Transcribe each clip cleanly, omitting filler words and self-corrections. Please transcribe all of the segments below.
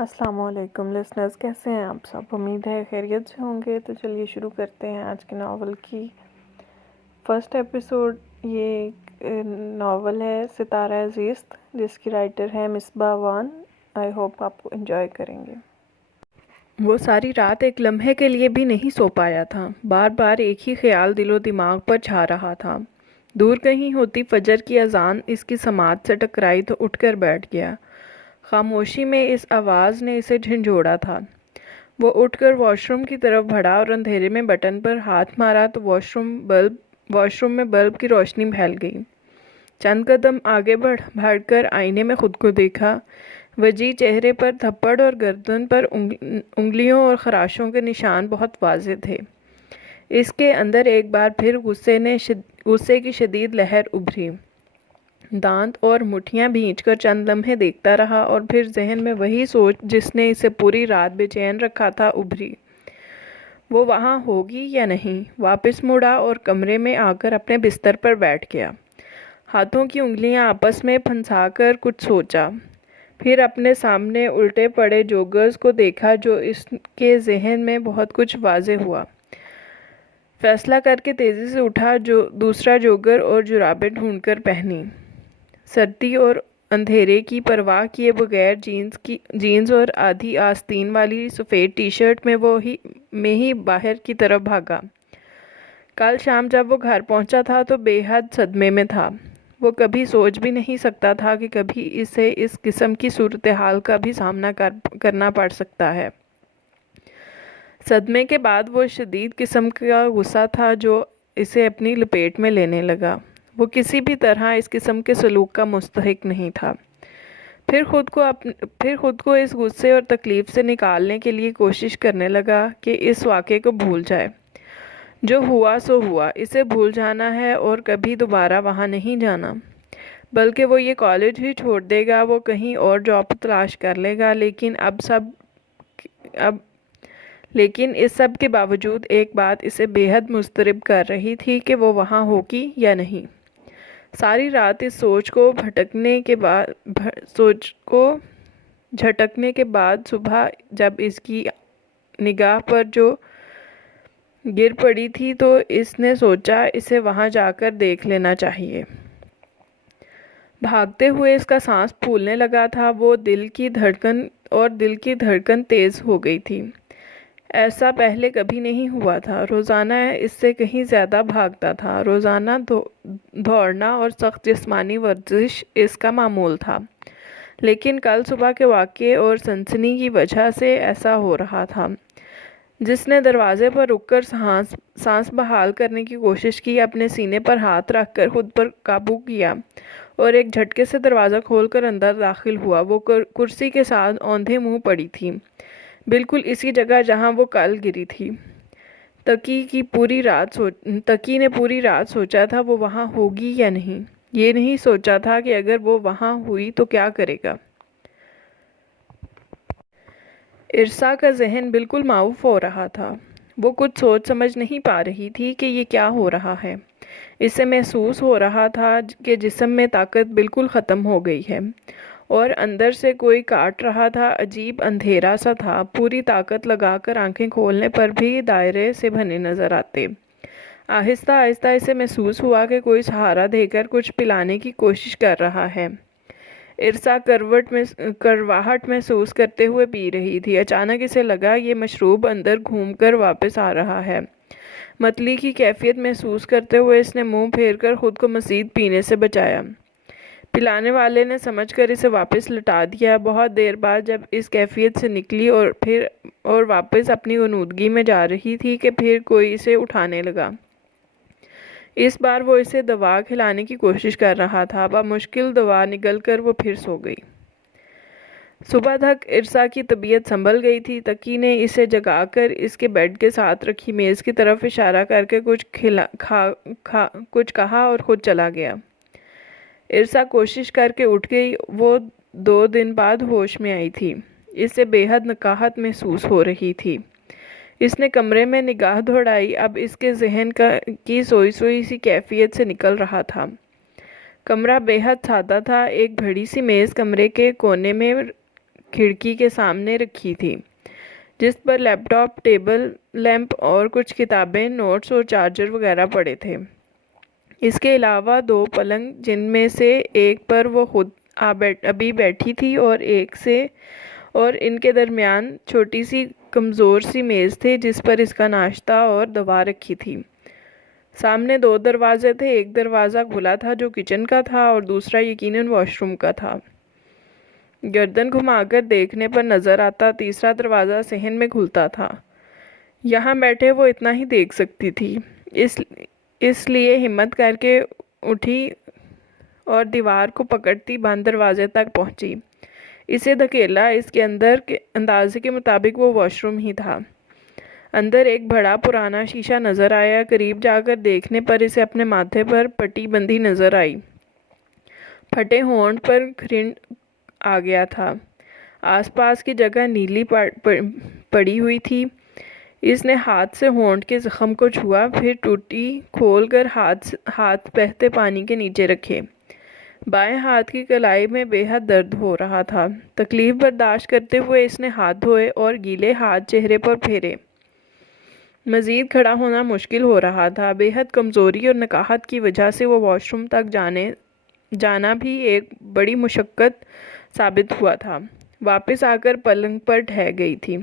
السلام علیکم لسنرز، کیسے ہیں آپ سب؟ امید ہے خیریت سے ہوں گے۔ تو چلیے شروع کرتے ہیں آج کے ناول کی فرسٹ ایپیسوڈ۔ یہ ایک ناول ہے ستارہ زیست، جس کی رائٹر ہے مصباح وان۔ آئی ہوپ آپ کو انجوائے کریں گے۔ وہ ساری رات ایک لمحے کے لیے بھی نہیں سو پایا تھا۔ بار بار ایک ہی خیال دل و دماغ پر چھا رہا تھا۔ دور کہیں ہوتی فجر کی اذان اس کی سماعت سے ٹکرائی تو اٹھ کر بیٹھ گیا۔ خاموشی میں اس آواز نے اسے جھنجھوڑا تھا۔ وہ اٹھ کر واش روم کی طرف بڑھا اور اندھیرے میں بٹن پر ہاتھ مارا تو واش روم میں بلب کی روشنی پھیل گئی۔ چند قدم آگے بڑھ کر آئینے میں خود کو دیکھا۔ وجیح چہرے پر تھپڑ اور گردن پر انگلیوں اور خراشوں کے نشان بہت واضح تھے۔ اس کے اندر ایک بار پھر غصے کی شدید لہر ابھری۔ دانت اور مٹھیاں بھینچ کر چند لمحے دیکھتا رہا اور پھر ذہن میں وہی سوچ جس نے اسے پوری رات بے چین رکھا تھا ابھری۔ وہ وہاں ہوگی یا نہیں؟ واپس مڑا اور کمرے میں آ کر اپنے بستر پر بیٹھ گیا۔ ہاتھوں کی انگلیاں آپس میں پھنسا کر کچھ سوچا۔ پھر اپنے سامنے الٹے پڑے جوگرز کو دیکھا جو اس کے ذہن میں بہت کچھ واضح ہوا۔ فیصلہ کر کے تیزی سے اٹھا، دوسرا جوگر اور جرابیں ڈھونڈ کر پہنی۔ سردی اور اندھیرے کی پرواہ کیے بغیر جینز اور آدھی آستین والی سفید ٹی شرٹ میں ہی باہر کی طرف بھاگا۔ کل شام جب وہ گھر پہنچا تھا تو بے حد صدمے میں تھا۔ وہ کبھی سوچ بھی نہیں سکتا تھا کہ کبھی اسے اس قسم کی صورتحال کا بھی سامنا کرنا پڑ سکتا ہے۔ صدمے کے بعد وہ شدید قسم کا غصہ تھا جو اسے اپنی لپیٹ میں لینے لگا۔ وہ کسی بھی طرح اس قسم کے سلوک کا مستحق نہیں تھا۔ پھر خود کو اس غصے اور تکلیف سے نکالنے کے لیے کوشش کرنے لگا کہ اس واقعے کو بھول جائے۔ جو ہوا سو ہوا، اسے بھول جانا ہے اور کبھی دوبارہ وہاں نہیں جانا۔ بلکہ وہ یہ کالج ہی چھوڑ دے گا، وہ کہیں اور جاب تلاش کر لے گا۔ لیکن اس سب کے باوجود ایک بات اسے بے حد مضطرب کر رہی تھی کہ وہ وہاں ہوگی یا نہیں۔ ساری رات اس سوچ کو جھٹکنے کے بعد صبح جب اس کی نگاہ پر جو گر پڑی تھی تو اس نے سوچا اسے وہاں جا کر دیکھ لینا چاہیے۔ بھاگتے ہوئے اس کا سانس پھولنے لگا تھا۔ دل کی دھڑکن تیز ہو گئی تھی۔ ایسا پہلے کبھی نہیں ہوا تھا۔ روزانہ اس سے کہیں زیادہ بھاگتا تھا۔ روزانہ دوڑنا اور سخت جسمانی ورزش اس کا معمول تھا۔ لیکن کل صبح کے واقعے اور سنسنی کی وجہ سے ایسا ہو رہا تھا۔ جس نے دروازے پر رک کر سانس بحال کرنے کی کوشش کی، اپنے سینے پر ہاتھ رکھ کر خود پر قابو کیا اور ایک جھٹکے سے دروازہ کھول کر اندر داخل ہوا۔ وہ کرسی کے ساتھ اوندھے منہ پڑی تھی، بالکل اسی جگہ جہاں وہ کل گری تھی۔ تقی نے پوری رات سوچا تھا وہ وہاں ہوگی یا نہیں۔ یہ نہیں سوچا تھا کہ اگر وہ وہاں ہوئی تو کیا کرے گا۔ ارسا کا ذہن بالکل معاف ہو رہا تھا۔ وہ کچھ سوچ سمجھ نہیں پا رہی تھی کہ یہ کیا ہو رہا ہے۔ اسے محسوس ہو رہا تھا کہ جسم میں طاقت بالکل ختم ہو گئی ہے اور اندر سے کوئی کاٹ رہا تھا۔ عجیب اندھیرا سا تھا۔ پوری طاقت لگا کر آنکھیں کھولنے پر بھی دائرے سے بنے نظر آتے۔ آہستہ آہستہ اسے محسوس ہوا کہ کوئی سہارا دے کر کچھ پلانے کی کوشش کر رہا ہے۔ ارسا کرواہٹ محسوس کرتے ہوئے پی رہی تھی۔ اچانک اسے لگا یہ مشروب اندر گھوم کر واپس آ رہا ہے۔ متلی کی کیفیت محسوس کرتے ہوئے اس نے منہ پھیر کر خود کو مزید پینے سے بچایا۔ پلانے والے نے سمجھ کر اسے واپس لٹا دیا۔ بہت دیر بعد جب اس کیفیت سے نکلی اور واپس اپنی غنودگی میں جا رہی تھی کہ پھر کوئی اسے اٹھانے لگا۔ اس بار وہ اسے دوا کھلانے کی کوشش کر رہا تھا۔ بمشکل دوا نگل کر وہ پھر سو گئی۔ صبح تک ارسا کی طبیعت سنبھل گئی تھی۔ تقی نے اسے جگا کر اس کے بیڈ کے ساتھ رکھی میز کی طرف اشارہ کر کے کچھ کہا اور خود چلا گیا۔ ارسا کوشش کر کے اٹھ گئی۔ وہ 2 دن بعد ہوش میں آئی تھی۔ اسے بے حد نکاہت محسوس ہو رہی تھی۔ اس نے کمرے میں نگاہ دوڑائی۔ اب اس کے ذہن کی سوئی سی کیفیت سے نکل رہا تھا۔ کمرہ بے حد سادہ تھا۔ ایک بڑی سی میز کمرے کے کونے میں کھڑکی کے سامنے رکھی تھی، جس پر لیپ ٹاپ، ٹیبل لیمپ اور کچھ کتابیں، نوٹس اور چارجر وغیرہ پڑے تھے۔ اس کے علاوہ 2 پلنگ، جن میں سے ایک پر وہ خود ابھی بیٹھی تھی اور ان کے درمیان چھوٹی سی کمزور سی میز تھی جس پر اس کا ناشتہ اور دوا رکھی تھی۔ سامنے 2 دروازے تھے، ایک دروازہ کھلا تھا جو کچن کا تھا اور دوسرا یقیناً واش روم کا تھا۔ گردن گھما کر دیکھنے پر نظر آتا تیسرا دروازہ صحن میں کھلتا تھا۔ یہاں بیٹھے وہ اتنا ہی دیکھ سکتی تھی، اس لیے ہمت کر کے اٹھی اور دیوار کو پکڑتی بند دروازے تک پہنچی۔ اسے دھکیلا، اس کے اندر کے اندازے کے مطابق وہ واش روم ہی تھا۔ اندر ایک بڑا پرانا شیشہ نظر آیا، قریب جا کر دیکھنے پر اسے اپنے ماتھے پر پٹی بندھی نظر آئی۔ پھٹے ہونٹ پر کھرنڈ آ گیا تھا، آس پاس کی جگہ نیلی پڑی ہوئی تھی۔ اس نے ہاتھ سے ہونٹ کے زخم کو چھوا، پھر ٹوٹی کھول کر ہاتھ بہتے پانی کے نیچے رکھے۔ بائیں ہاتھ کی کلائی میں بے حد درد ہو رہا تھا۔ تکلیف برداشت کرتے ہوئے اس نے ہاتھ دھوئے اور گیلے ہاتھ چہرے پر پھیرے۔ مزید کھڑا ہونا مشکل ہو رہا تھا۔ بے حد کمزوری اور نکاہت کی وجہ سے وہ واش روم تک جانا بھی ایک بڑی مشقت ثابت ہوا تھا۔ واپس آ کر پلنگ پر ٹھہر گئی تھی،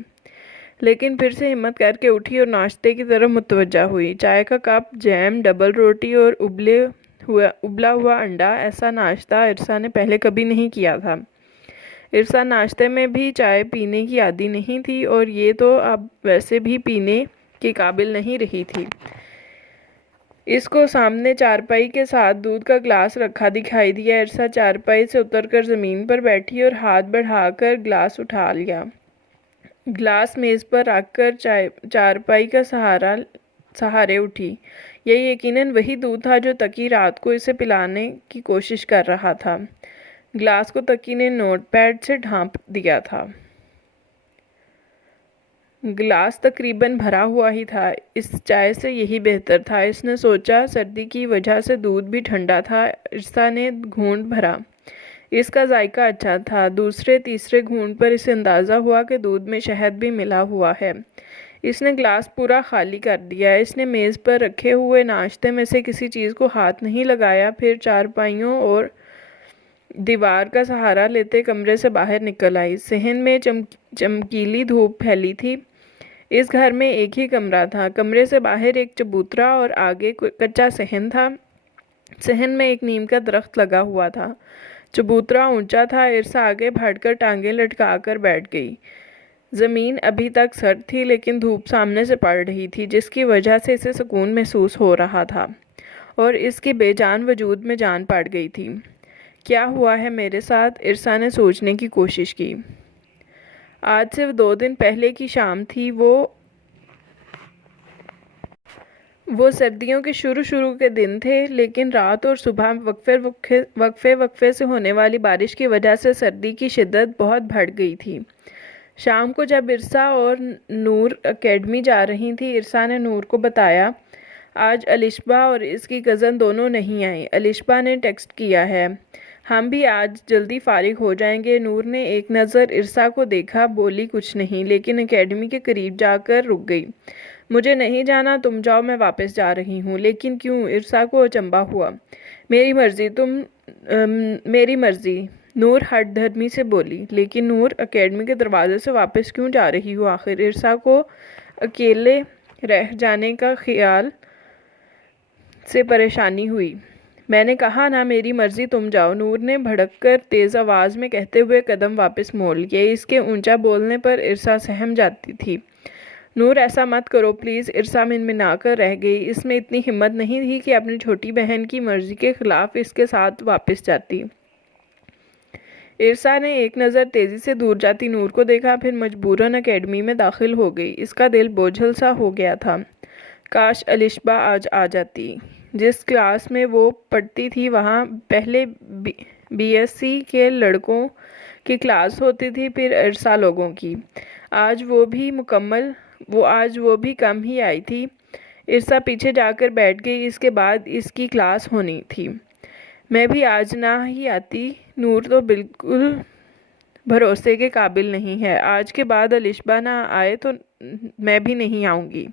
لیکن پھر سے ہمت کر کے اٹھی اور ناشتے کی طرف متوجہ ہوئی۔ چائے کا کپ، جیم، ڈبل روٹی اور ابلا ہوا انڈا، ایسا ناشتہ عرصہ نے پہلے کبھی نہیں کیا تھا۔ عرصہ ناشتے میں بھی چائے پینے کی عادی نہیں تھی اور یہ تو اب ویسے بھی پینے کے قابل نہیں رہی تھی۔ اس کو سامنے چارپائی کے ساتھ دودھ کا گلاس رکھا دکھائی دیا۔ عرصہ چارپائی سے اتر کر زمین پر بیٹھی اور ہاتھ بڑھا کر گلاس اٹھا لیا۔ گلاس میز پر رکھ کر چارپائی کا سہارے اٹھی۔ یہ یقیناً وہی دودھ تھا جو تقی رات کو اسے پلانے کی کوشش کر رہا تھا۔ گلاس کو تقی نے نوٹ پیڈ سے ڈھانپ دیا تھا۔ گلاس تقریباً بھرا ہوا ہی تھا، اس چائے سے یہی بہتر تھا، اس نے سوچا۔ سردی کی وجہ سے دودھ بھی ٹھنڈا تھا۔ عرصہ نے گھونٹ بھرا، اس کا ذائقہ اچھا تھا۔ دوسرے تیسرے گھونٹ پر اسے اندازہ ہوا کہ دودھ میں شہد بھی ملا ہوا ہے۔ اس نے گلاس پورا خالی کر دیا۔ اس نے میز پر رکھے ہوئے ناشتے میں سے کسی چیز کو ہاتھ نہیں لگایا، پھر چارپائیوں اور دیوار کا سہارا لیتے کمرے سے باہر نکل آئی۔ صحن میں چمکیلی دھوپ پھیلی تھی۔ اس گھر میں ایک ہی کمرہ تھا۔ کمرے سے باہر ایک چبوترا اور آگے کچا صحن تھا۔ صحن میں ایک نیم کا درخت لگا ہوا تھا۔ چبوترا اونچا تھا۔ عرصہ آگے بڑھ کر ٹانگیں لٹکا کر بیٹھ گئی۔ زمین ابھی تک سرد تھی، لیکن دھوپ سامنے سے پڑ رہی تھی، جس کی وجہ سے اسے سکون محسوس ہو رہا تھا اور اس کے بے جان وجود میں جان پڑ گئی تھی۔ کیا ہوا ہے میرے ساتھ؟ عرصہ نے سوچنے کی کوشش کی۔ آج سے 2 دن پہلے کی شام تھی۔ وہ سردیوں کے شروع کے دن تھے، لیکن رات اور صبح وقفے سے ہونے والی بارش کی وجہ سے سردی کی شدت بہت بڑھ گئی تھی۔ شام کو جب عرصہ اور نور اکیڈمی جا رہی تھی، عرصہ نے نور کو بتایا، آج الشبہ اور اس کی کزن دونوں نہیں آئیں۔ الشبہ نے ٹیکسٹ کیا ہے، ہم بھی آج جلدی فارغ ہو جائیں گے۔ نور نے ایک نظر عرصہ کو دیکھا، بولی کچھ نہیں، لیکن اکیڈمی کے قریب جا کر رک گئی۔ مجھے نہیں جانا، تم جاؤ، میں واپس جا رہی ہوں۔ لیکن کیوں؟ عرصہ کو اچنبھا ہوا۔ میری مرضی، نور ہٹ دھرمی سے بولی۔ لیکن نور، اکیڈمی کے دروازے سے واپس کیوں جا رہی ہو آخر؟ عرصہ کو اکیلے رہ جانے کا خیال سے پریشانی ہوئی۔ میں نے کہا نا، میری مرضی، تم جاؤ، نور نے بھڑک کر تیز آواز میں کہتے ہوئے قدم واپس موڑ لیے۔ اس کے اونچا بولنے پر عرصہ سہم جاتی تھی۔ نور، ایسا مت کرو پلیز۔ عرصہ منمنا کر رہ گئی۔ اس میں اتنی ہمت نہیں تھی کہ اپنی چھوٹی بہن کی مرضی کے خلاف اس کے ساتھ واپس جاتی۔ عرصہ نے ایک نظر تیزی سے دور جاتی نور کو دیکھا، پھر مجبوراً اکیڈمی میں داخل ہو گئی۔ اس کا دل بوجھل سا ہو گیا تھا۔ کاش الشبہ آج آ جاتی۔ جس کلاس میں وہ پڑھتی تھی، وہاں پہلے BSc کے لڑکوں کی کلاس ہوتی تھی، پھر عرصہ لوگوں کی۔ آج وہ بھی کم ہی آئی تھی۔ عرصہ پیچھے جا کر بیٹھ گئی۔ اس کے بعد اس کی کلاس ہونی تھی۔ میں بھی آج نہ ہی آتی۔ نور تو بالکل بھروسے کے قابل نہیں ہے۔ آج کے بعد الشبہ نہ آئے تو میں بھی نہیں آؤں گی۔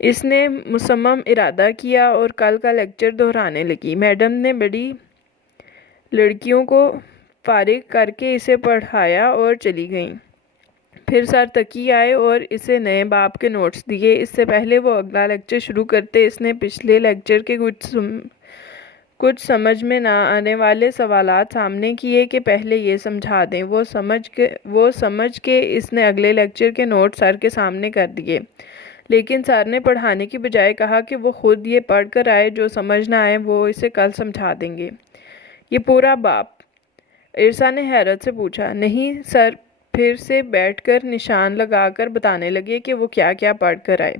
اس نے مصمم ارادہ کیا اور کل کا لیکچر دہرانے لگی۔ میڈم نے بڑی لڑکیوں کو فارغ کر کے اسے پڑھایا اور چلی گئیں۔ پھر سر تقی آئے اور اسے نئے باب کے نوٹس دیے۔ اس سے پہلے وہ اگلا لیکچر شروع کرتے اس نے پچھلے لیکچر کے کچھ سمجھ میں نہ آنے والے سوالات سامنے کیے کہ پہلے یہ سمجھا دیں۔ وہ سمجھ کے اس نے اگلے لیکچر کے نوٹ سر کے سامنے کر دیے، لیکن سر نے پڑھانے کی بجائے کہا کہ وہ خود یہ پڑھ کر آئے، جو سمجھ نہ آئے وہ اسے کل سمجھا دیں گے۔ یہ پورا باب؟ ارسا نے حیرت سے پوچھا۔ نہیں سر پھر سے بیٹھ کر نشان لگا کر بتانے لگے کہ وہ کیا کیا پڑھ کر آئے۔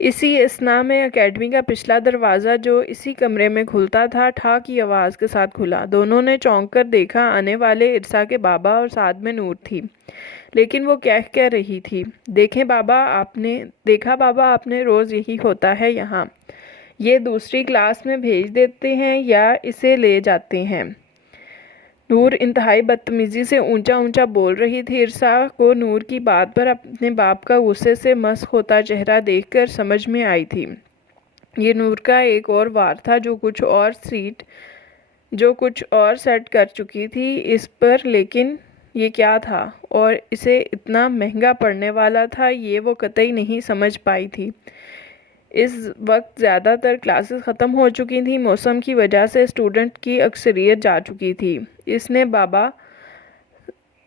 اسی اثناء میں اکیڈمی کا پچھلا دروازہ جو اسی کمرے میں کھلتا تھا ٹھا کی آواز کے ساتھ کھلا۔ دونوں نے چونک کر دیکھا، آنے والے ارسا کے بابا اور ساتھ میں نور تھی، لیکن وہ کہہ رہی تھی، دیکھا بابا آپ نے روز یہی ہوتا ہے یہاں، یہ دوسری کلاس میں بھیج دیتے ہیں یا اسے لے جاتے ہیں۔ نور انتہائی بدتمیزی سے اونچا اونچا بول رہی تھی۔ ارسا کو نور کی بات پر اپنے باپ کا غصے سے مسخ ہوتا چہرہ دیکھ کر سمجھ میں آئی تھی۔ یہ نور کا ایک اور وار تھا جو کچھ اور سیٹ کر چکی تھی اس پر، لیکن یہ کیا تھا اور اسے اتنا مہنگا پڑنے والا تھا یہ وہ قطعی نہیں سمجھ پائی تھی۔ اس وقت زیادہ تر کلاسز ختم ہو چکی تھیں، موسم کی وجہ سے اسٹوڈنٹ کی اکثریت جا چکی تھی۔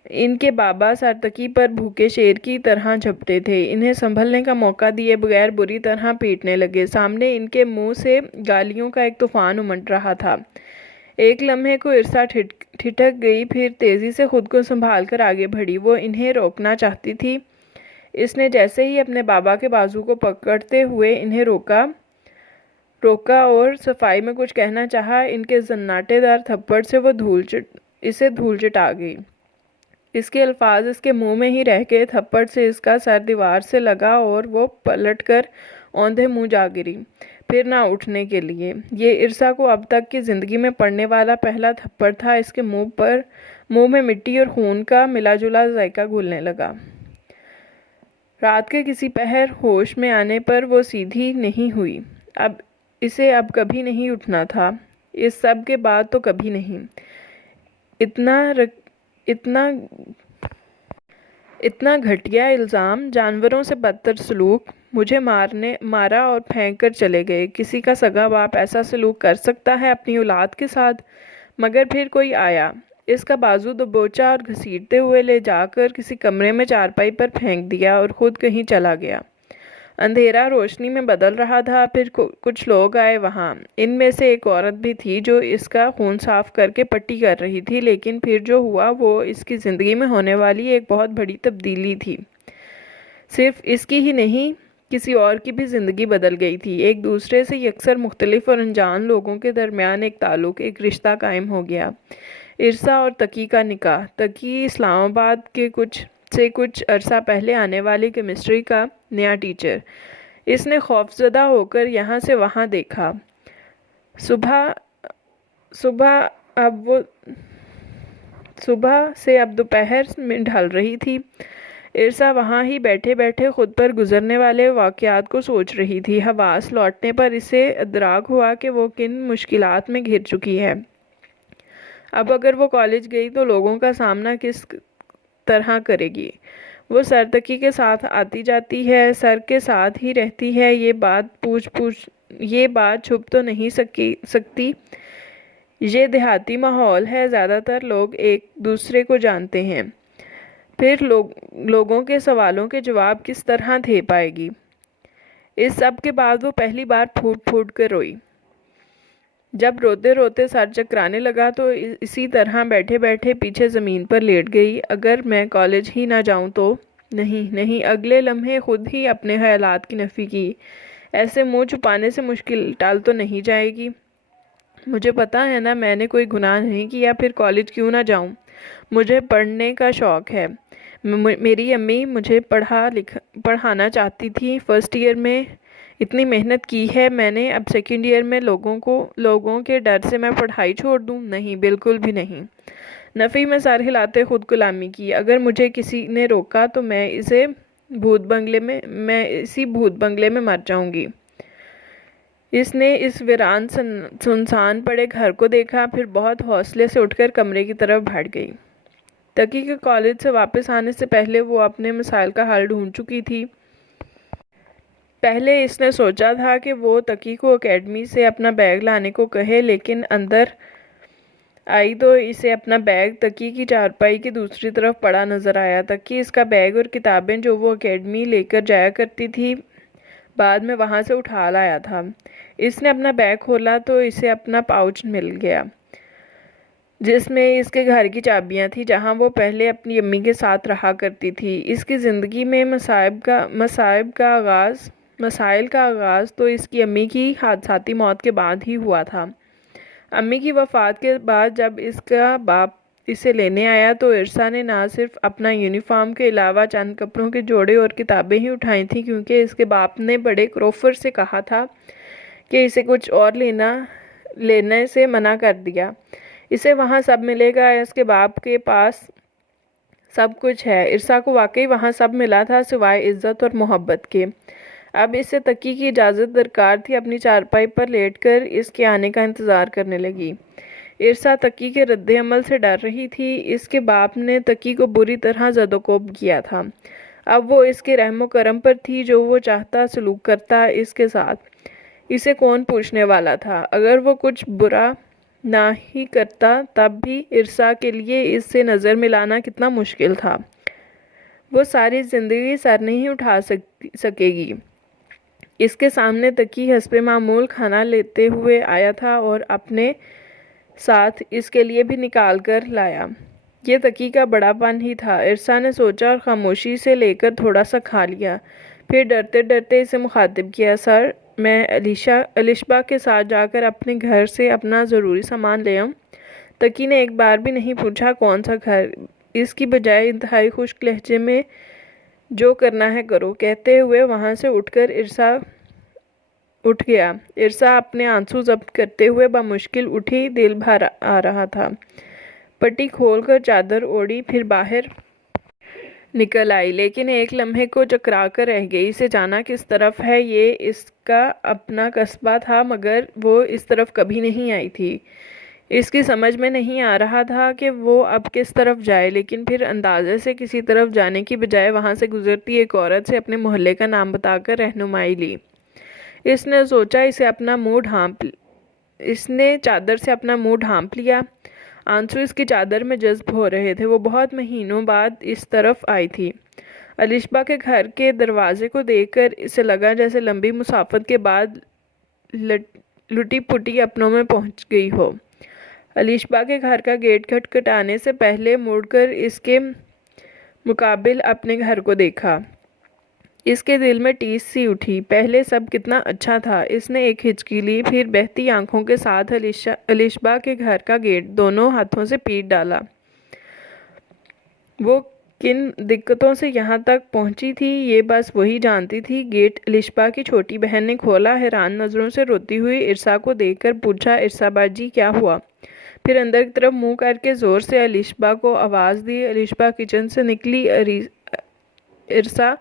ان کے بابا سرتقی پر بھوکے شیر کی طرح جھپٹے تھے، انہیں سنبھلنے کا موقع دیے بغیر بری طرح پیٹنے لگے۔ سامنے ان کے منہ سے گالیوں کا ایک طوفان امڈ رہا تھا۔ ایک لمحے کو ارسا ٹھٹک گئی، پھر تیزی سے خود کو سنبھال کر آگے بڑھی۔ وہ انہیں روکنا چاہتی تھی۔ اس نے جیسے ہی اپنے بابا کے بازو کو پکڑتے ہوئے انہیں روکا اور صفائی میں کچھ کہنا چاہا، ان کے زناٹے دار تھپڑ سے وہ اسے دھول چٹا گئی۔ اس کے الفاظ اس کے منہ میں ہی رہ گئے۔ تھپڑ سے اس کا سر دیوار سے لگا اور وہ پلٹ کر اوندھے منہ جا گری، پھر نہ اٹھنے کے لیے۔ یہ ارسا کو اب تک کی زندگی میں پڑنے والا پہلا تھپڑ تھا۔ اس کے منہ میں مٹی اور خون کا ملا جلا ذائقہ گھلنے لگا۔ رات کے کسی پہر ہوش میں آنے پر وہ سیدھی نہیں ہوئی۔ اسے اب کبھی نہیں اٹھنا تھا، اس سب کے بعد تو کبھی نہیں۔ اتنا گھٹیا الزام، جانوروں سے بدتر سلوک، مجھے مارا اور پھینک کر چلے گئے۔ کسی کا سگا باپ ایسا سلوک کر سکتا ہے اپنی اولاد کے ساتھ؟ مگر پھر کوئی آیا، اس کا بازو دبوچا اور گھسیٹتے ہوئے لے جا کر کسی کمرے میں چارپائی پر پھینک دیا اور خود کہیں چلا گیا۔ اندھیرا روشنی میں بدل رہا تھا۔ پھر کچھ لوگ آئے وہاں، ان میں سے ایک عورت بھی تھی جو اس کا خون صاف کر کے پٹی کر رہی تھی، لیکن پھر جو ہوا وہ اس کی زندگی میں ہونے والی ایک بہت بڑی تبدیلی تھی۔ صرف اس کی ہی نہیں، کسی اور کی بھی زندگی بدل گئی تھی۔ ایک دوسرے سے یکسر مختلف اور انجان لوگوں کے درمیان ایک تعلق، ایک رشتہ قائم ہو گیا۔ ارسا اور تقی کا نکاح۔ تقی اسلام آباد کے کچھ عرصہ پہلے آنے والی کیمسٹری کا نیا ٹیچر۔ اس نے خوفزدہ ہو کر یہاں سے وہاں دیکھا۔ صبح سے اب دوپہر میں ڈھل رہی تھی۔ ارسا وہاں ہی بیٹھے بیٹھے خود پر گزرنے والے واقعات کو سوچ رہی تھی۔ حواس لوٹنے پر اسے ادراک ہوا کہ وہ کن مشکلات میں گھر چکی ہے۔ اب اگر وہ کالج گئی تو لوگوں کا سامنا کس طرح کرے گی؟ وہ سرتقی کے ساتھ آتی جاتی ہے، سر کے ساتھ ہی رہتی ہے، یہ بات چھپ تو نہیں سکتی۔ یہ دیہاتی ماحول ہے، زیادہ تر لوگ ایک دوسرے کو جانتے ہیں، پھر لوگوں کے سوالوں کے جواب کس طرح دے پائے گی؟ اس سب کے بعد وہ پہلی بار پھوٹ پھوٹ کر روئی۔ جب روتے روتے سر چکرانے لگا تو اسی طرح بیٹھے بیٹھے پیچھے زمین پر لیٹ گئی۔ اگر میں کالج ہی نہ جاؤں تو؟ نہیں۔ اگلے لمحے خود ہی اپنے خیالات کی نفی کی۔ ایسے منہ چھپانے سے مشکل ٹال تو نہیں جائے گی؟ مجھے پتا ہے نا میں نے کوئی گناہ نہیں کیا، پھر کالج کیوں نہ جاؤں؟ مجھے پڑھنے کا شوق ہے۔ میری امی مجھے پڑھانا چاہتی تھی۔ فرسٹ ایئر میں اتنی محنت کی ہے میں نے، اب سیکنڈ ایئر میں لوگوں کے ڈر سے میں پڑھائی چھوڑ دوں؟ نہیں، بالکل بھی نہیں۔ نفی میں سر ہلاتے خود غلامی کی۔ اگر مجھے کسی نے روکا تو میں اسی بھوت بنگلے میں مر جاؤں گی۔ اس نے اس ویران سنسان پڑے گھر کو دیکھا، پھر بہت حوصلے سے اٹھ کر کمرے کی طرف بڑھ گئی۔ تقی کے کالج سے واپس آنے سے پہلے وہ اپنے مسائل کا حل ڈھونڈ چکی تھی۔ پہلے اس نے سوچا تھا کہ وہ تقی کو اکیڈمی سے اپنا بیگ لانے کو کہے، لیکن اندر آئی تو اسے اپنا بیگ تقی کی چارپائی کی دوسری طرف پڑا نظر آیا۔ تقی اس کا بیگ اور کتابیں جو وہ اکیڈمی لے کر جایا کرتی تھی بعد میں وہاں سے اٹھا لایا تھا۔ اس نے اپنا بیگ کھولا تو اسے اپنا پاؤچ مل گیا جس میں اس کے گھر کی چابیاں تھیں، جہاں وہ پہلے اپنی امی کے ساتھ رہا کرتی تھی۔ اس کی زندگی میں مسائل کا آغاز تو اس کی امی کی حادثاتی موت کے بعد ہی ہوا تھا۔ امی کی وفات کے بعد جب اس کا باپ اسے لینے آیا تو عرصہ نے نہ صرف اپنا یونیفارم کے علاوہ چند کپڑوں کے جوڑے اور کتابیں ہی اٹھائی تھیں، کیونکہ اس کے باپ نے بڑے کروفر سے کہا تھا کہ اسے کچھ اور لینے سے منع کر دیا۔ اسے وہاں سب ملے گا، اس کے باپ کے پاس سب کچھ ہے۔ عرصہ کو واقعی وہاں سب ملا تھا سوائے عزت اور محبت کے۔ اب اسے تقی کی اجازت درکار تھی۔ اپنی چارپائی پر لیٹ کر اس کے آنے کا انتظار کرنے لگی۔ عرصہ تقی کے رد عمل سے ڈر رہی تھی۔ اس کے باپ نے تقی کو بری طرح زد و کوب کیا تھا۔ اب وہ اس کے رحم و کرم پر تھی، جو وہ چاہتا سلوک کرتا اس کے ساتھ۔ اسے کون پوچھنے والا تھا؟ اگر وہ کچھ برا نہ ہی کرتا تب بھی عرصہ کے لیے اس سے نظر ملانا کتنا مشکل تھا۔ وہ ساری زندگی سر نہیں اٹھا سکے گی۔ اس کے سامنے تقی حسب معمول کھانا لیتے ہوئے آیا تھا اور اپنے ساتھ اس کے لیے بھی نکال کر لایا۔ یہ تقی کا بڑا پن ہی تھا، عرصہ نے سوچا اور خاموشی سے لے کر تھوڑا سا کھا لیا۔ پھر ڈرتے ڈرتے اسے مخاطب کیا، سر، میں الشبا کے ساتھ جا کر اپنے گھر سے اپنا ضروری سامان لے آؤں؟ تقی نے ایک بار بھی نہیں پوچھا کون سا گھر، اس کی بجائے انتہائی خشک لہجے میں جو کرنا ہے کرو کہتے ہوئے وہاں سے اٹھ گیا۔ عرصہ اپنے آنسو ضبط کرتے ہوئے بمشکل اٹھی، دل بھر آ رہا تھا۔ پٹی کھول کر چادر اوڑھی، پھر باہر نکل آئی، لیکن ایک لمحے کو چکرا کر رہ گئی۔ اسے جانا کس طرف ہے یہ اس کا اپنا قصبہ تھا، مگر وہ اس طرف کبھی نہیں آئی تھی۔ اس کی سمجھ میں نہیں آ رہا تھا کہ وہ اب کس طرف جائے، لیکن پھر اندازے سے کسی طرف جانے کی بجائے وہاں سے گزرتی ایک عورت سے اپنے محلے کا نام بتا کر رہنمائی لی۔ اس نے سوچا اس نے چادر سے اپنا منہ ڈھانپ لیا۔ آنسو اس کی چادر میں جذب ہو رہے تھے۔ وہ بہت مہینوں بعد اس طرف آئی تھی۔ الشبا کے گھر کے دروازے کو دیکھ کر اسے لگا جیسے لمبی مسافت کے بعد لٹی پٹی اپنوں میں پہنچ گئی ہو۔ الشبا کے گھر کا گیٹ کھٹکھٹانے سے پہلے مڑ کر اس کے مقابل اپنے گھر کو دیکھا۔ اس کے دل میں ٹیس سی اٹھی۔ پہلے سب کتنا اچھا تھا۔ اس نے ایک ہچکی لی، پھر بہتی آنکھوں کے ساتھ الشبا کے گھر کا گیٹ دونوں ہاتھوں سے پیٹ ڈالا۔ وہ کن دقتوں سے یہاں تک پہنچی تھی یہ بس وہی جانتی تھی۔ گیٹ الشبا کی چھوٹی بہن نے کھولا۔ حیران نظروں سے روتی ہوئی عرصہ کو دیکھ کر پوچھا، عرصہ باجی کیا ہوا؟ پھر اندر کی طرف منہ کر کے زور سے الشبا کو آواز دی۔ الشبا کچن سے نکلی، عرصہ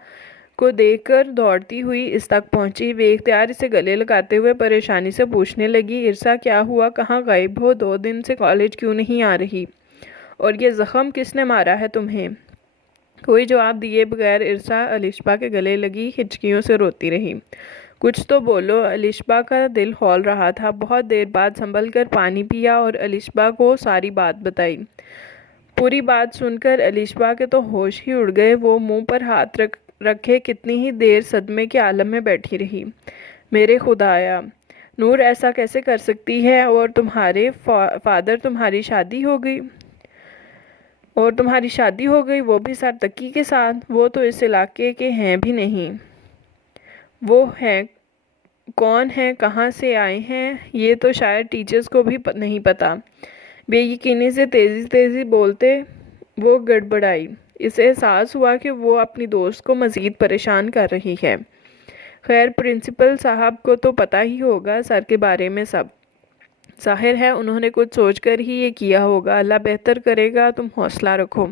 کو دیکھ کر دوڑتی ہوئی اس تک پہنچی۔ بے اختیار اسے گلے لگاتے ہوئے پریشانی سے پوچھنے لگی، عرصہ کیا ہوا؟ کہاں غائب ہو؟ 2 دن سے کالج کیوں نہیں آ رہی؟ اور یہ زخم کس نے مارا ہے تمہیں؟ کوئی جواب دیے بغیر عرصہ الشبا کے گلے لگی ہچکیوں سے روتی رہی۔ کچھ تو بولو۔ الشبا کا دل ہول رہا تھا۔ بہت دیر بعد سنبھل کر پانی پیا اور الشبا کو ساری بات بتائی۔ پوری بات سن کر الشبا کے تو ہوش ہی اڑ گئے۔ وہ منہ پر ہاتھ رکھے کتنی ہی دیر صدمے کے عالم میں بیٹھی رہی۔ میرے خدایا، نور ایسا کیسے کر سکتی ہے؟ اور تمہارے فادر تمہاری شادی ہو گئی، وہ بھی سر تقی کے ساتھ؟ وہ تو اس علاقے کے ہیں بھی نہیں۔ وہ ہیں کون ہیں؟ کہاں سے آئے ہیں؟ یہ تو شاید ٹیچرز کو بھی نہیں پتا۔ بے یقینی سے تیزی بولتے وہ گڑبڑائی۔ اسے احساس ہوا کہ وہ اپنی دوست کو مزید پریشان کر رہی ہے۔ خیر پرنسپل صاحب کو تو پتہ ہی ہوگا سر کے بارے میں سب۔ ظاہر ہے انہوں نے کچھ سوچ کر ہی یہ کیا ہوگا۔ اللہ بہتر کرے گا، تم حوصلہ رکھو۔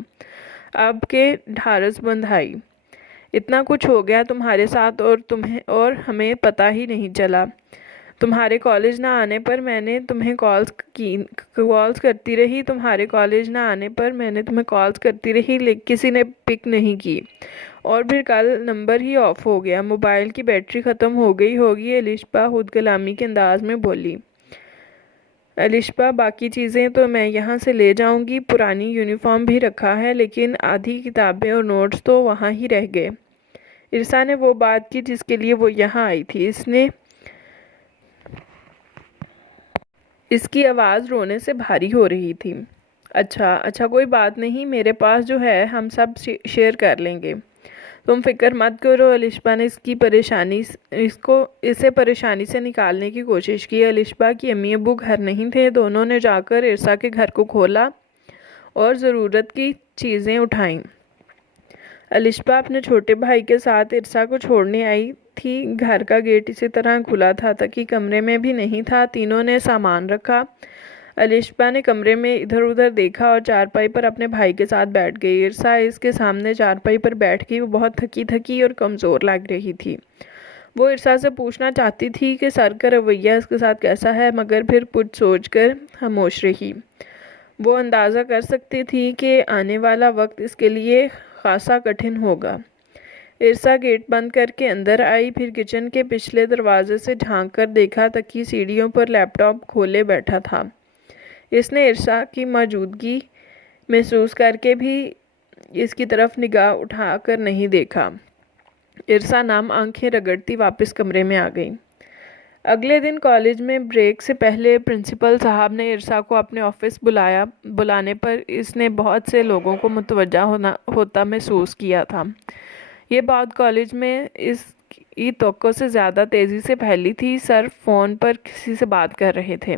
اب کے ڈھارس بندھائی، اتنا کچھ ہو گیا تمہارے ساتھ اور ہمیں پتہ ہی نہیں چلا۔ تمہارے کالج نہ آنے پر میں نے تمہیں کالز کرتی رہی، تمہارے کالج نہ آنے پر میں نے تمہیں کالز کرتی رہی، لیکن کسی نے پک نہیں کی، اور پھر کل نمبر ہی آف ہو گیا۔ موبائل کی بیٹری ختم ہو گئی ہوگی، الشبا خود کلامی کے انداز میں بولی۔ الشبا باقی چیزیں تو میں یہاں سے لے جاؤں گی، پرانی یونیفارم بھی رکھا ہے، لیکن آدھی کتابیں اور نوٹس تو وہاں ہی رہ گئے۔ عرصا نے وہ بات کی جس کے لیے وہ یہاں آئی تھی۔ اس کی آواز رونے سے بھاری ہو رہی تھی۔ اچھا کوئی بات نہیں، میرے پاس جو ہے ہم سب شیئر کر لیں گے، تم فکر مت کرو۔ الشبا نے اسے پریشانی سے نکالنے کی کوشش کی۔ الشبا کی امی ابو گھر نہیں تھے، دونوں نے جا کر عرصا کے گھر کو کھولا اور ضرورت کی چیزیں اٹھائیں۔ الشبا اپنے چھوٹے بھائی کے ساتھ عرصا کو چھوڑنے آئی تھی۔ گھر کا گیٹ اسی طرح کھلا تھا، تقی کمرے میں بھی نہیں تھا۔ تینوں نے سامان رکھا۔ الشبا نے کمرے میں ادھر ادھر دیکھا اور چارپائی پر اپنے بھائی کے ساتھ بیٹھ گئی۔ عرصا اس کے سامنے چارپائی پر بیٹھ گئی۔ وہ بہت تھکی اور کمزور لگ رہی تھی۔ وہ عرصا سے پوچھنا چاہتی تھی کہ سر کا رویہ اس کے ساتھ کیسا ہے، مگر پھر کچھ سوچ کر خاموش رہی۔ وہ اندازہ کر سکتی تھی کہ آنے والا وقت اس کے لیے خاصا کٹھن ہوگا۔ عرصا گیٹ بند کر کے اندر آئی، پھر کچن کے پچھلے دروازے سے جھانک کر دیکھا۔ تقی سیڑھیوں پر لیپ ٹاپ کھولے بیٹھا تھا۔ اس نے عرصا کی موجودگی محسوس کر کے بھی اس کی طرف نگاہ اٹھا کر نہیں دیکھا۔ عرصا نم آنکھیں رگڑتی واپس کمرے میں آ گئی۔ اگلے دن کالج میں بریک سے پہلے پرنسپل صاحب نے عرصا کو اپنے آفس بلانے پر اس نے بہت سے لوگوں کو متوجہ ہوتا محسوس کیا تھا۔ یہ بات کالج میں اس کی توقع سے زیادہ تیزی سے پھیلی تھی۔ سر فون پر کسی سے بات کر رہے تھے۔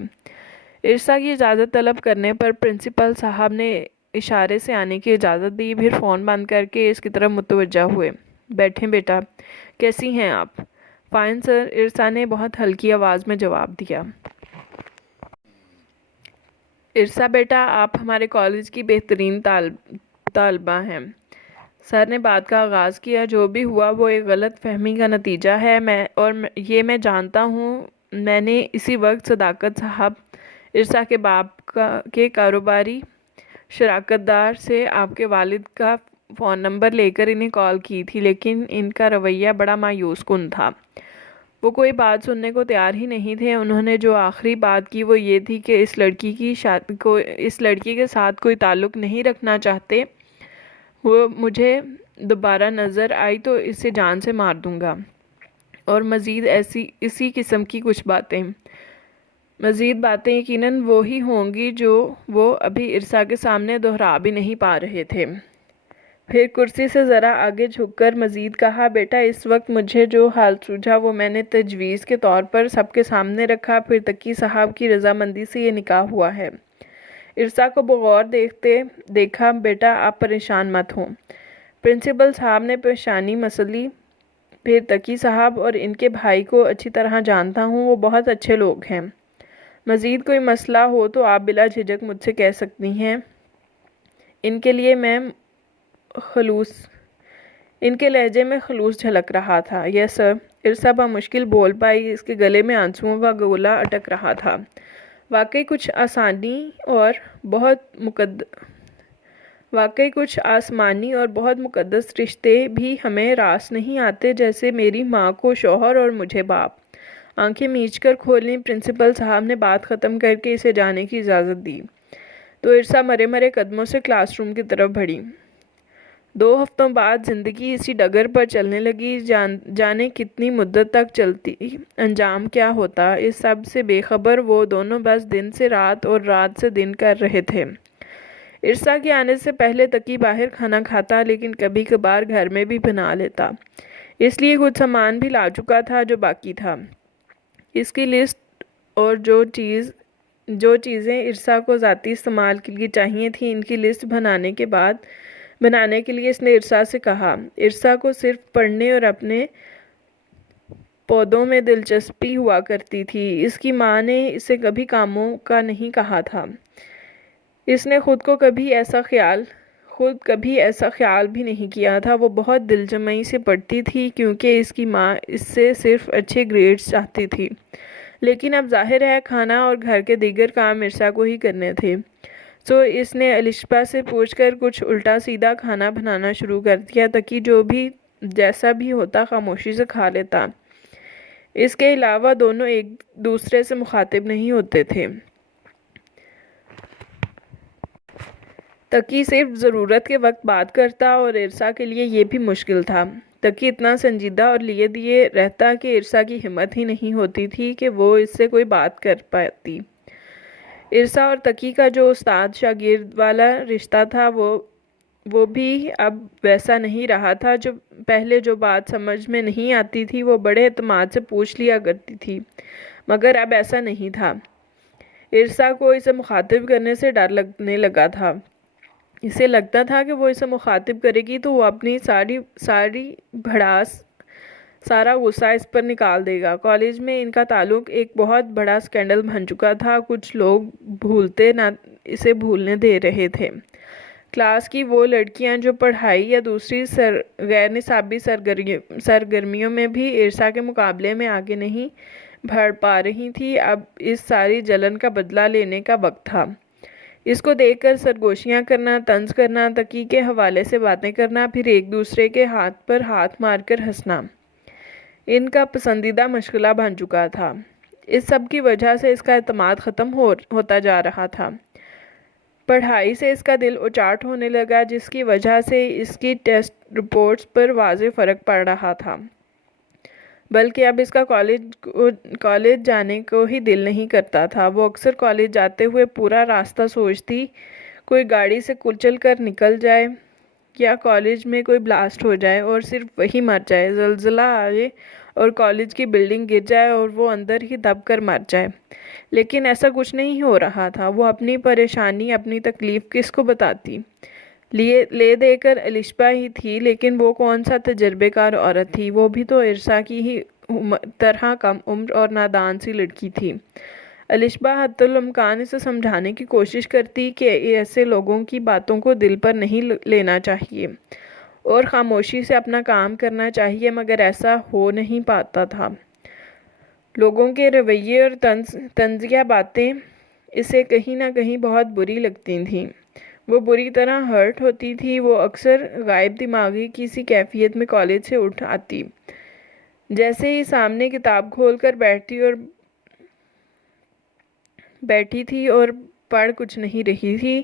عرصا کی اجازت طلب کرنے پر پرنسپل صاحب نے اشارے سے آنے کی اجازت دی، پھر فون بند کر کے اس کی طرف متوجہ ہوئے۔ بیٹھیں بیٹا، کیسی ہیں آپ؟ فائن سر، عرصا نے بہت ہلکی آواز میں جواب دیا۔ عرصا بیٹا، آپ ہمارے کالج کی بہترین طالبہ ہیں۔ سر نے بات کا آغاز کیا۔ جو بھی ہوا وہ ایک غلط فہمی کا نتیجہ ہے، یہ میں جانتا ہوں۔ میں نے اسی وقت صداقت صاحب، عرصا کے باپ کے کاروباری شراکت دار سے آپ کے والد کا فون نمبر لے کر انہیں کال کی تھی، لیکن ان کا رویہ بڑا مایوس کن تھا۔ وہ کوئی بات سننے کو تیار ہی نہیں تھے۔ انہوں نے جو آخری بات کی وہ یہ تھی کہ اس لڑکی کے ساتھ کوئی تعلق نہیں رکھنا چاہتے۔ وہ مجھے دوبارہ نظر آئی تو اسے جان سے مار دوں گا، اور مزید اسی قسم کی کچھ باتیں۔ مزید باتیں یقیناً وہی ہوں گی جو وہ ابھی عرصا کے سامنے دہرا بھی نہیں پا رہے تھے۔ پھر کرسی سے ذرا آگے جھک کر مزید کہا، بیٹا اس وقت مجھے جو حال سوجھا وہ میں نے تجویز کے طور پر سب کے سامنے رکھا، پھر تقی صاحب کی رضامندی سے یہ نکاح ہوا ہے۔ عرصا کو بغور دیکھا۔ بیٹا آپ پریشان مت ہوں۔ پرنسپل صاحب نے پیشانی مسلی۔ پھر تقی صاحب اور ان کے بھائی کو اچھی طرح جانتا ہوں، وہ بہت اچھے لوگ ہیں۔ مزید کوئی مسئلہ ہو تو آپ بلا جھجک مجھ سے کہہ سکتی ہیں۔ ان کے لہجے میں خلوص جھلک رہا تھا۔ یس سر، عرصا بمشکل بول پائی۔ اس کے گلے میں آنسوؤں کا گولا اٹک رہا تھا۔ واقعی کچھ آسمانی اور بہت مقدس رشتے بھی ہمیں راس نہیں آتے، جیسے میری ماں کو شوہر اور مجھے باپ۔ آنکھیں میچ کر کھولیں۔ پرنسپل صاحب نے بات ختم کر کے اسے جانے کی اجازت دی تو عرصا مرے قدموں سے کلاس روم کی طرف بڑھی۔ 2 ہفتوں بعد زندگی اسی ڈگر پر چلنے لگی۔ جانے کتنی مدت تک چلتی، انجام کیا ہوتا، اس سب سے بے خبر وہ دونوں بس دن سے رات اور رات سے دن کر رہے تھے۔ عرصا کے آنے سے پہلے تقی باہر کھانا کھاتا، لیکن کبھی کبھار گھر میں بھی بنا لیتا، اس لیے کچھ سامان بھی لا چکا تھا جو باقی تھا۔ اس کی لسٹ اور جو چیزیں عرصا کو ذاتی استعمال کے لیے چاہیے تھیں، ان کی لسٹ بنانے کے لیے اس نے عرصا سے کہا۔ عرصا کو صرف پڑھنے اور اپنے پودوں میں دلچسپی ہوا کرتی تھی۔ اس کی ماں نے اسے کبھی کاموں کا نہیں کہا تھا۔ اس نے خود کبھی ایسا خیال بھی نہیں کیا تھا۔ وہ بہت دلجمعی سے پڑھتی تھی کیونکہ اس کی ماں اس سے صرف اچھے گریڈز چاہتی تھی۔ لیکن اب ظاہر ہے کھانا اور گھر کے دیگر کام ارسا کو ہی کرنے تھے، سو اس نے الشبا سے پوچھ کر کچھ الٹا سیدھا کھانا بنانا شروع کر دیا تاکہ جو بھی جیسا بھی ہوتا خاموشی سے کھا لیتا۔ اس کے علاوہ دونوں ایک دوسرے سے مخاطب نہیں ہوتے تھے۔ تقی صرف ضرورت کے وقت بات کرتا اور ارسا کے لیے یہ بھی مشکل تھا۔ تقی اتنا سنجیدہ اور لیے دیے رہتا کہ ارسا کی ہمت ہی نہیں ہوتی تھی کہ وہ اس سے کوئی بات کر پاتی۔ ارسا اور تقی کا جو استاد شاگرد والا رشتہ تھا وہ بھی اب ویسا نہیں رہا تھا۔ جو پہلے جو بات سمجھ میں نہیں آتی تھی وہ بڑے اعتماد سے پوچھ لیا کرتی تھی، مگر اب ایسا نہیں تھا۔ ارسا کو اسے مخاطب کرنے سے ڈر لگنے لگا تھا۔ اسے لگتا تھا کہ وہ اسے مخاطب کرے گی تو وہ اپنی ساری بھڑاس، سارا غصہ اس پر نکال دے گا۔ کالج میں ان کا تعلق ایک بہت بڑا سکینڈل بن چکا تھا۔ کچھ لوگ بھولتے نہ اسے بھولنے دے رہے تھے۔ کلاس کی وہ لڑکیاں جو پڑھائی یا دوسری غیر نصابی سرگرمیوں میں بھی ارسا کے مقابلے میں آگے نہیں بڑھ پا رہی تھی، اب اس ساری جلن کا بدلہ لینے کا وقت تھا۔ اس کو دیکھ کر سرگوشیاں کرنا، طنز کرنا، تقی کے حوالے سے باتیں کرنا، پھر ایک دوسرے کے ہاتھ پر ہاتھ مار کر ہنسنا ان کا پسندیدہ مشغلہ بن چکا تھا۔ اس سب کی وجہ سے اس کا اعتماد ختم ہوتا جا رہا تھا۔ پڑھائی سے اس کا دل اچاٹ ہونے لگا، جس کی وجہ سے اس کی ٹیسٹ رپورٹس پر واضح فرق پڑ رہا تھا۔ بلکہ اب اس کا کالج جانے کو ہی دل نہیں کرتا تھا۔ وہ اکثر کالج جاتے ہوئے پورا راستہ سوچتی کوئی گاڑی سے کچل کر نکل جائے یا کالج میں کوئی بلاسٹ ہو جائے اور صرف وہی مر جائے، زلزلہ آئے اور کالج کی بلڈنگ گر جائے اور وہ اندر ہی دب کر مر جائے۔ لیکن ایسا کچھ نہیں ہو رہا تھا۔ وہ اپنی پریشانی، اپنی تکلیف کس کو بتاتی؟ لے دے کر الشبا ہی تھی، لیکن وہ کون سا تجربے کار عورت تھی؟ وہ بھی تو ارسا کی ہی طرح کم عمر اور نادان سی لڑکی تھی۔ الشبا حتی الامکان اسے سمجھانے کی کوشش کرتی کہ ایسے لوگوں کی باتوں کو دل پر نہیں لینا چاہیے اور خاموشی سے اپنا کام کرنا چاہیے، مگر ایسا ہو نہیں پاتا تھا۔ لوگوں کے رویے اور طنزیہ باتیں اسے کہیں نہ کہیں بہت بری لگتی تھیں۔ وہ بری طرح ہرٹ ہوتی تھی۔ وہ اکثر غائب دماغی کی سی کیفیت میں کالج سے اٹھ آتی، جیسے ہی سامنے کتاب کھول کر بیٹھی تھی اور پڑھ کچھ نہیں رہی تھی۔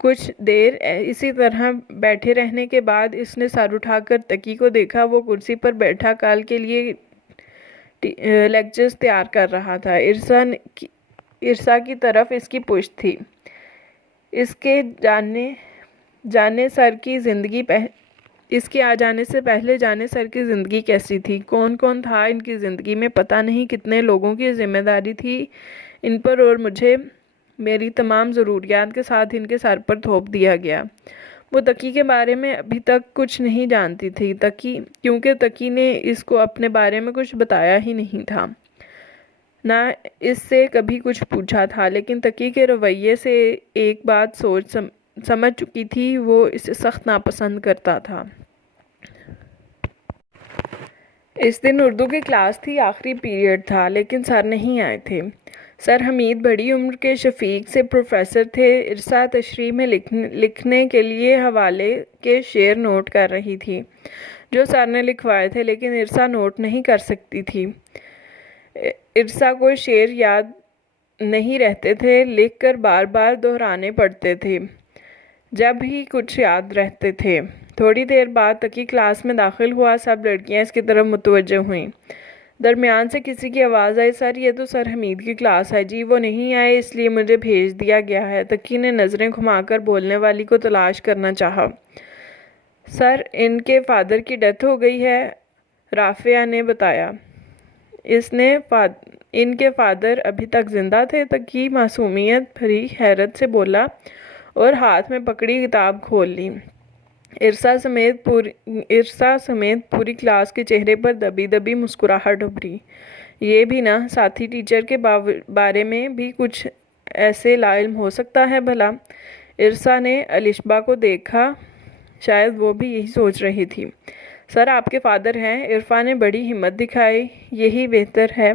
کچھ دیر اسی طرح بیٹھے رہنے کے بعد اس نے سر اٹھا کر تقی کو دیکھا۔ وہ کرسی پر بیٹھا کل کے لیے لیکچرز تیار کر رہا تھا۔ ارسا کی طرف اس کی پشت تھی۔ اس کے آ جانے سے پہلے جانے سر کی زندگی کیسی تھی، کون کون تھا ان کی زندگی میں، پتہ نہیں کتنے لوگوں کی ذمہ داری تھی ان پر، اور مجھے میری تمام ضروریات کے ساتھ ان کے سر پر تھوپ دیا گیا۔ وہ تقی کے بارے میں ابھی تک کچھ نہیں جانتی تھی، کیونکہ تقی نے اس کو اپنے بارے میں کچھ بتایا ہی نہیں تھا، نہ اس سے کبھی کچھ پوچھا تھا۔ لیکن تقی کے رویے سے ایک بات سمجھ چکی تھی، وہ اسے سخت ناپسند کرتا تھا۔ اس دن اردو کی کلاس تھی، آخری پیریڈ تھا، لیکن سر نہیں آئے تھے۔ سر حمید بڑی عمر کے شفیق سے پروفیسر تھے۔ ارسا تشریح میں لکھنے کے لیے حوالے کے شعر نوٹ کر رہی تھی جو سر نے لکھوائے تھے، لیکن ارسا نوٹ نہیں کر سکتی تھی۔ ارسا کو شعر یاد نہیں رہتے تھے، لکھ کر بار بار دہرانے پڑتے تھے جب ہی کچھ یاد رہتے تھے۔ تھوڑی دیر بعد تقی کلاس میں داخل ہوا۔ سب لڑکیاں اس کی طرف متوجہ ہوئیں۔ درمیان سے کسی کی آواز آئی، سر یہ تو سر حمید کی کلاس ہے۔ جی وہ نہیں آئے، اس لیے مجھے بھیج دیا گیا ہے۔ تقی نے نظریں گھما کر بولنے والی کو تلاش کرنا چاہا۔ سر ان کے فادر کی ڈیتھ ہو گئی ہے، رافعہ نے بتایا۔ ان کے فادر ابھی تک زندہ تھے؟ تقی معصومیت بھری حیرت سے بولا اور ہاتھ میں پکڑی کتاب کھول لی۔ ارسا سمیت پوری کلاس کے چہرے پر دبی دبی مسکراہٹ ابھری۔ یہ بھی نا ساتھی ٹیچر کے بارے میں بھی کچھ ایسے لا علم ہو سکتا ہے بھلا۔ ارسا نے الشبا کو دیکھا، شاید وہ بھی یہی سوچ رہی تھی۔ سر آپ کے فادر ہیں؟ عرفا نے بڑی ہمت دکھائی۔ یہی بہتر ہے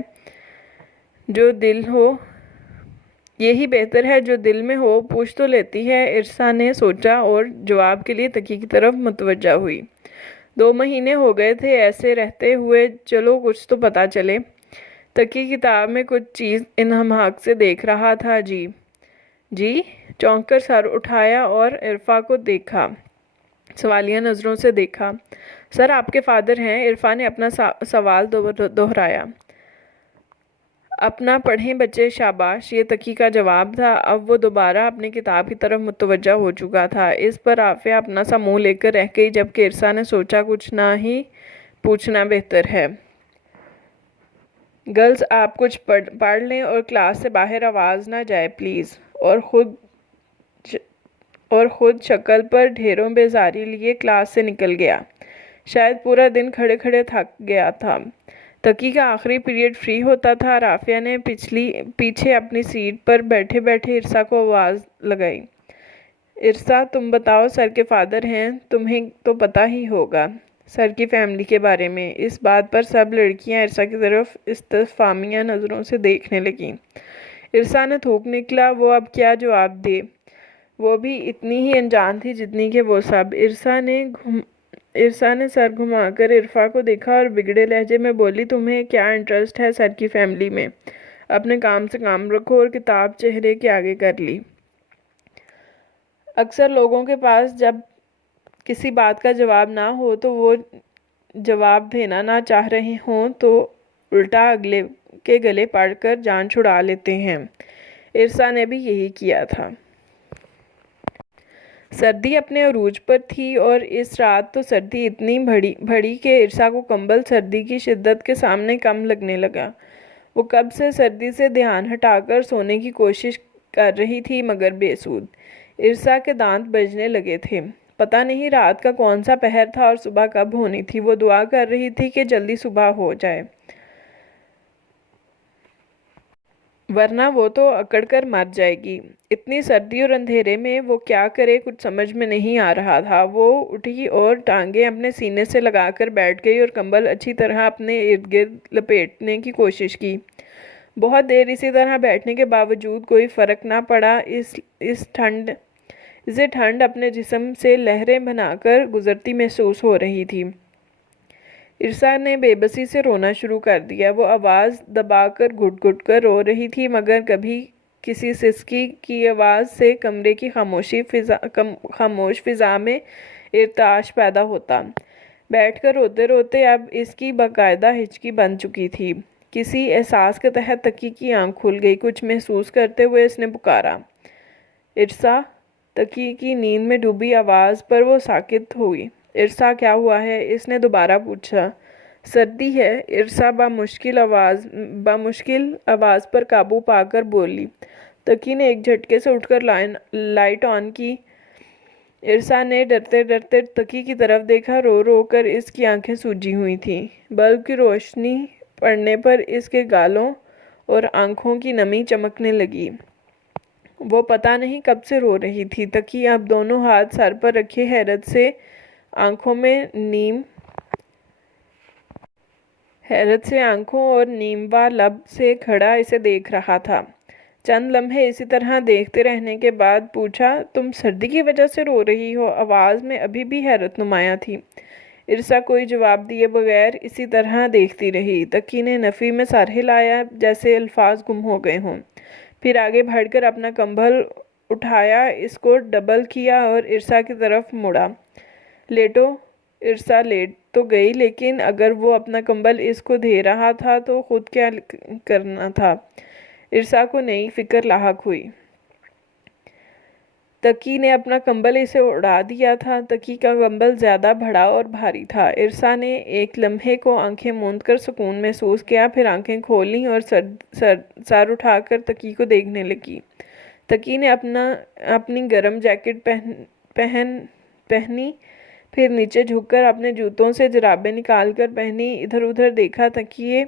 جو دل میں ہو، پوچھ تو لیتی ہے، ارسا نے سوچا اور جواب کے لیے تقی کی طرف متوجہ ہوئی۔ 2 مہینے ہو گئے تھے ایسے رہتے ہوئے، چلو کچھ تو پتہ چلے۔ تقی کتاب میں کچھ چیز انہماک سے دیکھ رہا تھا۔ جی؟ چونک کر سر اٹھایا اور عرفا کو دیکھا، سوالیہ نظروں سے دیکھا۔ سر آپ کے فادر ہیں؟ عرفا نے اپنا سوال دہرایا۔ اپنا پڑھیں بچے شاباش، یہ تقی کا جواب تھا۔ اب وہ دوبارہ اپنی کتاب کی طرف متوجہ ہو چکا تھا۔ اس پر عافیہ اپنا سا منہ لے کر رہ گئی، جبکہ ارسا نے سوچا کچھ نہ ہی پوچھنا بہتر ہے۔ گرلز آپ کچھ پڑھ لیں اور کلاس سے باہر آواز نہ جائے پلیز۔ اور خود شکل پر ڈھیروں بیزاری لیے کلاس سے نکل گیا۔ شاید پورا دن کھڑے کھڑے تھک گیا تھا۔ تقی کا آخری پیریڈ فری ہوتا تھا۔ رافعہ نے پیچھے اپنی سیٹ پر بیٹھے بیٹھے ارسا کو آواز لگائی۔ ارسا تم بتاؤ، سر کے فادر ہیں؟ تمہیں تو پتہ ہی ہوگا سر کی فیملی کے بارے میں۔ اس بات پر سب لڑکیاں ارسا کی طرف استفہامیہ نظروں سے دیکھنے لگیں۔ ارسا نے تھوک نکلا، وہ اب کیا جواب دے؟ وہ بھی اتنی ہی انجان تھی جتنی کہ وہ سب۔ ارسا نے سر گھما کر عرفا کو دیکھا اور بگڑے لہجے میں بولی، تمہیں کیا انٹرسٹ ہے سر کی فیملی میں؟ اپنے کام سے کام رکھو، اور کتاب چہرے کے آگے کر لی۔ اکثر لوگوں کے پاس جب کسی بات کا جواب نہ ہو تو وہ جواب دینا نہ چاہ رہے ہوں تو الٹا اگلے کے گلے پڑ کر جان چھڑا لیتے ہیں۔ ارسا نے بھی یہی کیا تھا۔ سردی اپنے عروج پر تھی اور اس رات تو سردی اتنی بڑھی کہ ارسا کو کمبل سردی کی شدت کے سامنے کم لگنے لگا۔ وہ کب سے سردی سے دھیان ہٹا کر سونے کی کوشش کر رہی تھی مگر بے سود۔ ارسا کے دانت بجنے لگے تھے۔ پتہ نہیں رات کا کون سا پہر تھا اور صبح کب ہونی تھی۔ وہ دعا کر رہی تھی کہ جلدی صبح ہو جائے، ورنہ وہ تو اکڑ کر مر جائے گی۔ اتنی سردی اور اندھیرے میں وہ کیا کرے کچھ سمجھ میں نہیں آ رہا تھا۔ وہ اٹھی اور ٹانگیں اپنے سینے سے لگا کر بیٹھ گئی اور کمبل اچھی طرح اپنے ارد گرد لپیٹنے کی کوشش کی۔ بہت دیر اسی طرح بیٹھنے کے باوجود کوئی فرق نہ پڑا۔ اسے ٹھنڈ اپنے جسم سے لہریں بنا کر گزرتی محسوس ہو رہی تھی۔ ارسا نے بے بسی سے رونا شروع کر دیا۔ وہ آواز دبا کر گھٹ گھٹ کر رو رہی تھی مگر کبھی کسی سسکی کی آواز سے کمرے کی خاموش فضا میں ارتعاش پیدا ہوتا۔ بیٹھ کر روتے روتے اب اس کی باقاعدہ ہچکی بن چکی تھی۔ کسی احساس کے تحت تقی کی آنکھ کھل گئی۔ کچھ محسوس کرتے ہوئے اس نے پکارا، ارسا! تقی کی نیند میں ڈوبی آواز پر وہ ساکت ہوئی۔ ارسا کیا ہوا ہے؟ اس نے دوبارہ پوچھا۔ سردی ہے، ارسا بمشکل آواز پر قابو پا کر بولی۔ تقی نے ایک جھٹکے سے اٹھ کر لائٹ آن کی۔ ارسا نے ڈرتے ڈرتے تقی کی طرف دیکھا۔ رو رو کر اس کی آنکھیں سوجی ہوئی تھیں۔ بلب کی روشنی پڑنے پر اس کے گالوں اور آنکھوں کی نمی چمکنے لگی۔ وہ پتہ نہیں کب سے رو رہی تھی۔ تقی اب دونوں ہاتھ سر پر رکھے حیرت سے آنکھوں اور نیموا لب سے کھڑا اسے دیکھ رہا تھا۔ چند لمحے اسی طرح دیکھتے رہنے کے بعد پوچھا، تم سردی کی وجہ سے رو رہی ہو؟ آواز میں ابھی بھی حیرت نمایاں تھی۔ ارسا کوئی جواب دیے بغیر اسی طرح دیکھتی رہی۔ تقی نے نفی میں سر ہلایا جیسے الفاظ گم ہو گئے ہوں، پھر آگے بڑھ کر اپنا کمبل اٹھایا، اس کو ڈبل کیا اور ارسا کی طرف مڑا۔ لیٹو۔ ارسا لیٹ تو گئی، لیکن اگر وہ اپنا کمبل اس کو دے رہا تھا تو خود کیا کرنا تھا؟ ارسا کو نئی فکر لاحق ہوئی۔ تقی نے اپنا کمبل اسے اڑا دیا تھا۔ تقی کا کمبل زیادہ بڑا اور بھاری تھا۔ ارسا نے ایک لمحے کو آنکھیں موند کر سکون محسوس کیا، پھر آنکھیں کھولیں اور سر اٹھا کر تقی کو دیکھنے لگی۔ تقی نے اپنی گرم جیکٹ پہنی پھر نیچے جھک کر اپنے جوتوں سے جرابیں نکال کر پہنی، ادھر ادھر دیکھا، تکیے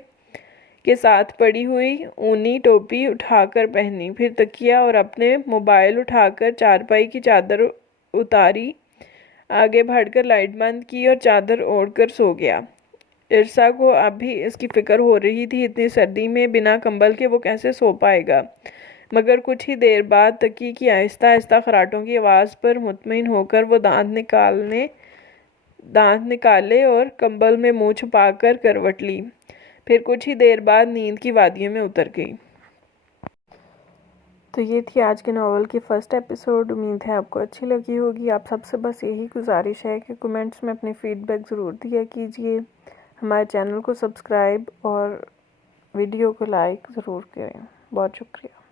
کے ساتھ پڑی ہوئی اونی ٹوپی اٹھا کر پہنی، پھر تکیہ اور اپنے موبائل اٹھا کر چارپائی کی چادر اتاری، آگے بڑھ کر لائٹ بند کی اور چادر اوڑھ کر سو گیا۔ ارسا کو اب بھی اس کی فکر ہو رہی تھی، اتنی سردی میں بنا کمبل کے وہ کیسے سو پائے گا، مگر کچھ ہی دیر بعد تکیے کی آہستہ آہستہ خراٹوں کی آواز پر مطمئن ہو کر وہ دانت نکالے اور کمبل میں منہ چھپا کر کروٹ لی، پھر کچھ ہی دیر بعد نیند کی وادیوں میں اتر گئی۔ تو یہ تھی آج کے ناول کی فرسٹ ایپیسوڈ۔ امید ہے آپ کو اچھی لگی ہوگی۔ آپ سب سے بس یہی گزارش ہے کہ کمنٹس میں اپنی فیڈ بیک ضرور دیا کیجیے، ہمارے چینل کو سبسکرائب اور ویڈیو کو لائک ضرور کریں۔ بہت شکریہ۔